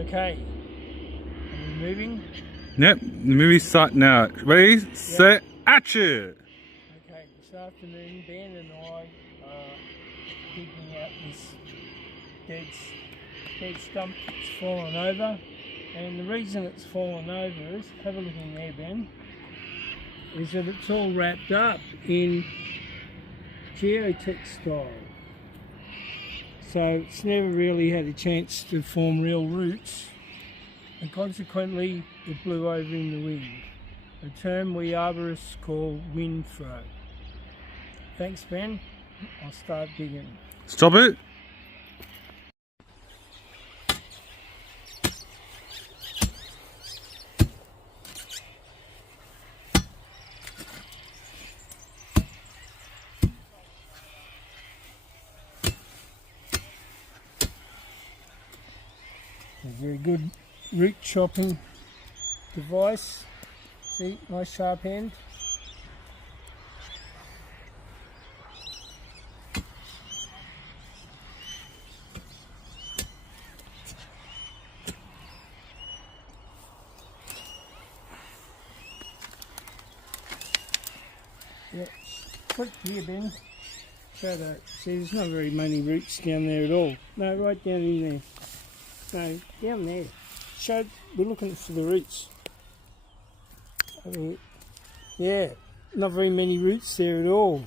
Okay, are we moving? Yep, the movie's starting now. Ready, set, action! Okay, this afternoon Ben and I are digging out this dead stump that's fallen over, and the reason it's fallen over is, have a look in there Ben, is that it's all wrapped up in geotextile. So it's never really had a chance to form real roots, and consequently it blew over in the wind. A term we arborists call wind throw. Thanks Ben, I'll start digging. Stop it! A very good root chopping device. See, nice sharp end. Yep, put it here Ben. Show that. See, there's not very many roots down there at all. No, right down in there. No, down there. Show, we're looking for the roots. Yeah, not very many roots there at all.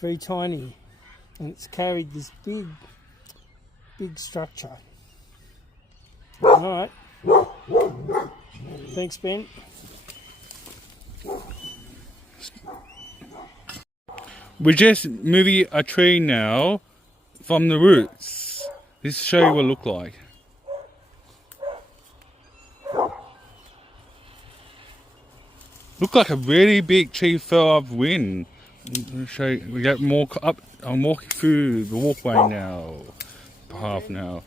Very tiny. And it's carried this big structure. Alright. Thanks, Ben. We're just moving a tree now from the roots. This will show you what it look like. Look like a really big tree fell off wind. I'll show you. We got more up. I'm walking through the walkway now. Path now.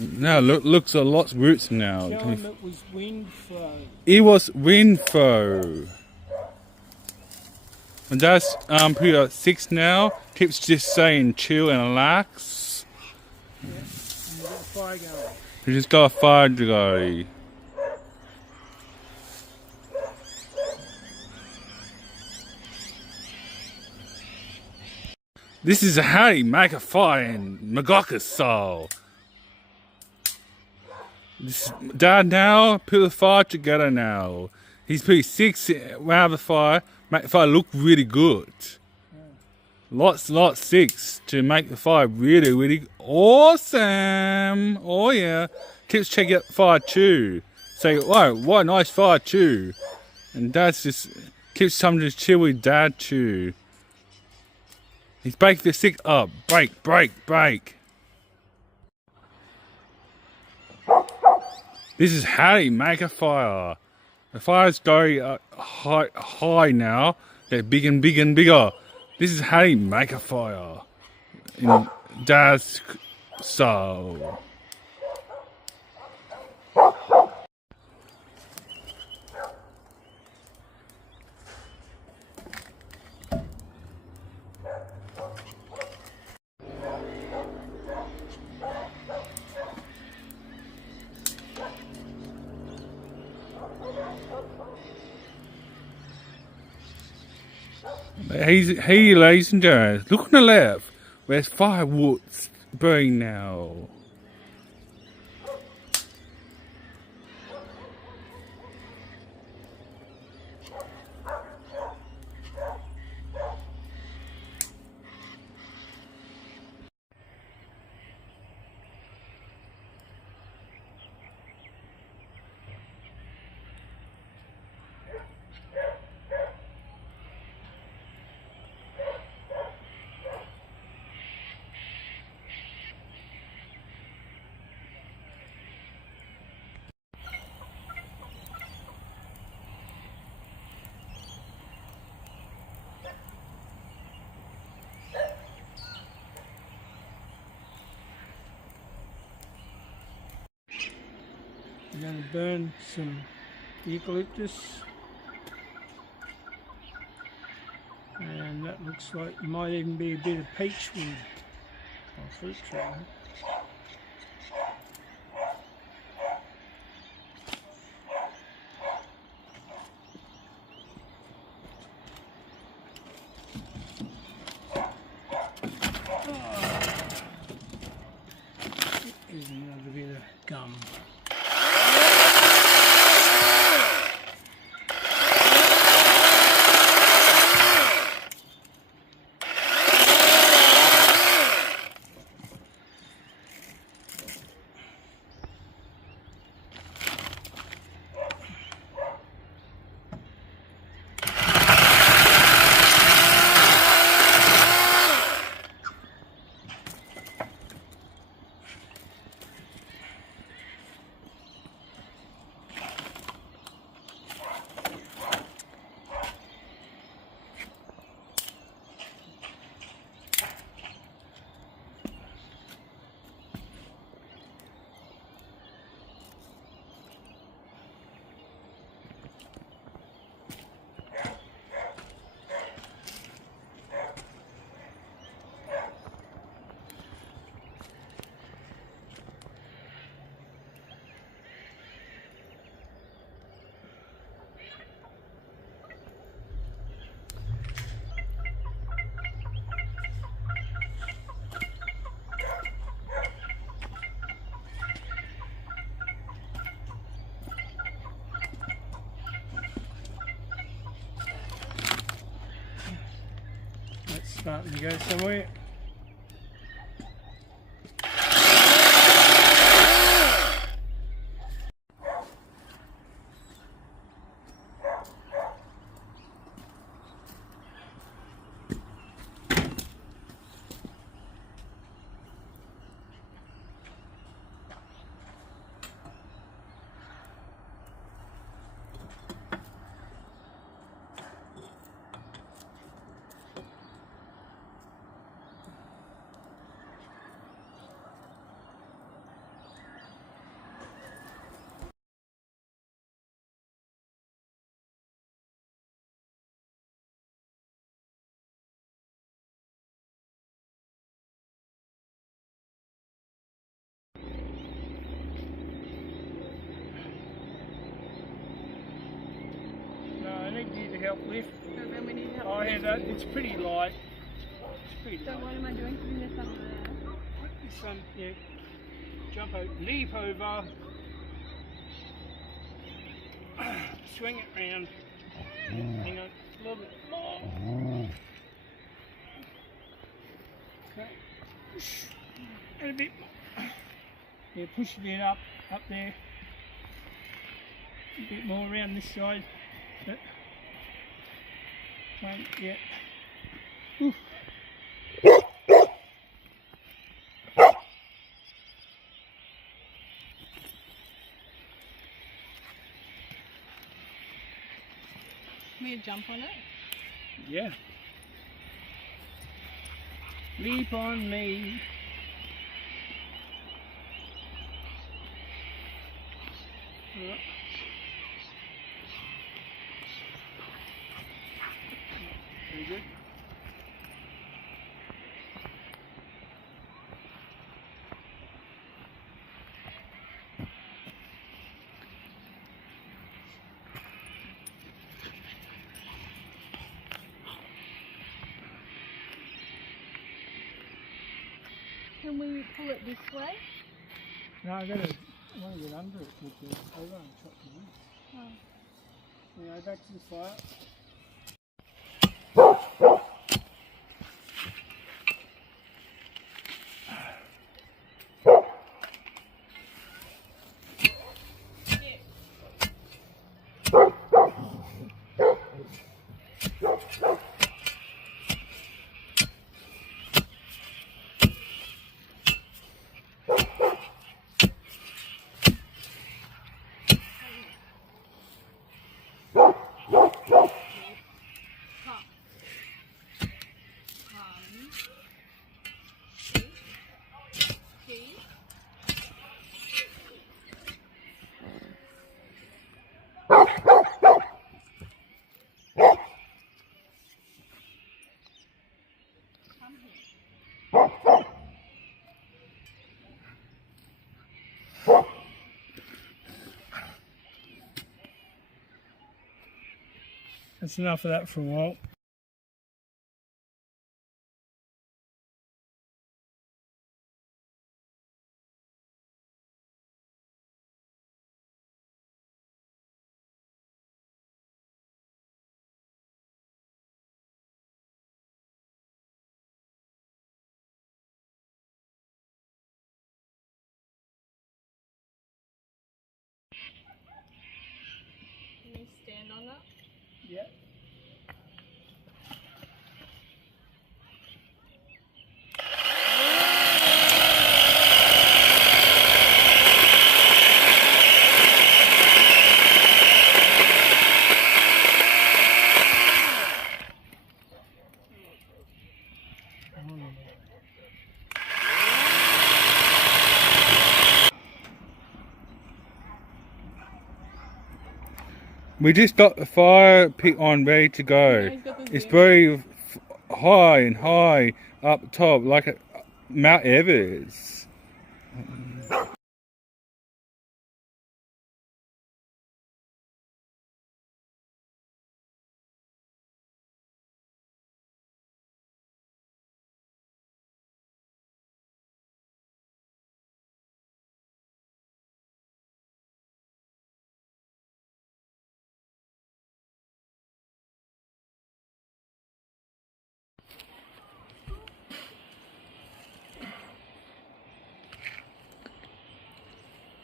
Now looks a lot of roots now. Tell him it was wind flow. It was wind flow. And that's pretty 6 now. Tips just saying chill and relax. Yeah, and we've got a fire going. We just got a fire to go. This is how you make a fire in Magaka style. Dad now, put the fire together now. He's put 6 around the fire, make the fire look really good. Lots 6 to make the fire really awesome. Oh yeah. Kids check out fire too. Say, wow, what a nice fire too. And Dad's just keeps something to chill with Dad too. He's baked the stick up. Break. This is how you make a fire. The fire's going high now. They're big and bigger. This is how you make a fire in Dad's style. Hey, ladies and gentlemen, look on the left. Where's firewood burning now? We're going to burn some eucalyptus, and that looks like it might even be a bit of peach wood or fruit tree. gum. That's starting to go somewhere. I need you to help lift. So then we need help. Oh yeah, that, it's pretty light. It's pretty So light. what am I doing? Putting this under there? Put this on, yeah. Jump over, leap over. Swing it round. Hang on, a little bit more. Okay. Push. And a bit more. Yeah, push a bit up there. A bit more around this side. But, yeah. Oof. Can we jump on it? Yeah. Leap on me. Right. Very good. Can we pull it this way? No, I want to get under it with the over and chop the wood. Oh. You know, back to the fire. That's enough of that for a while. Yeah. We just got the fire pit on ready to go. he's got the It's zoom. very high and high up top, like a Mount Everest.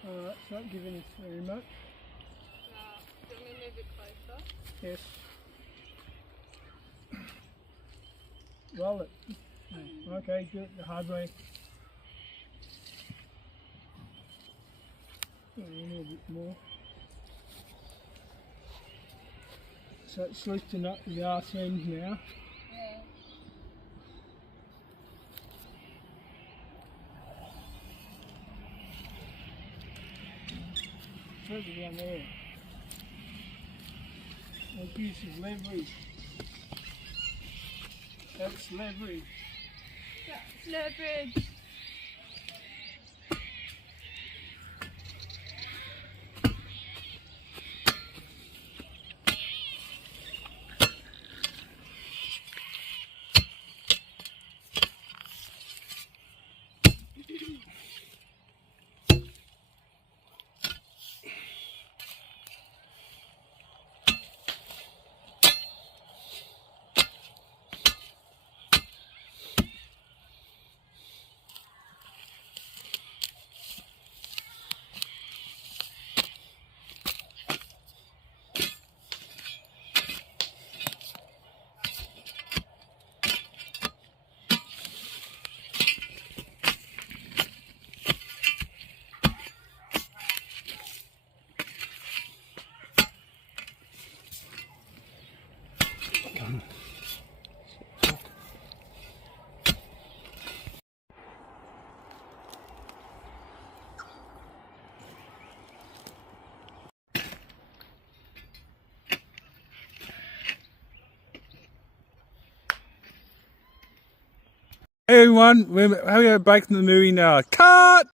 Alright, it's not giving us very much. Do you want me to move it closer? Yes. Roll it. Okay, do it the hard way. A little bit more. So it's lifting up the arse end now. Yeah. Further down there. That gives you leverage. That's leverage. Leverage. Hey everyone, we're having a break from the movie now. Cut!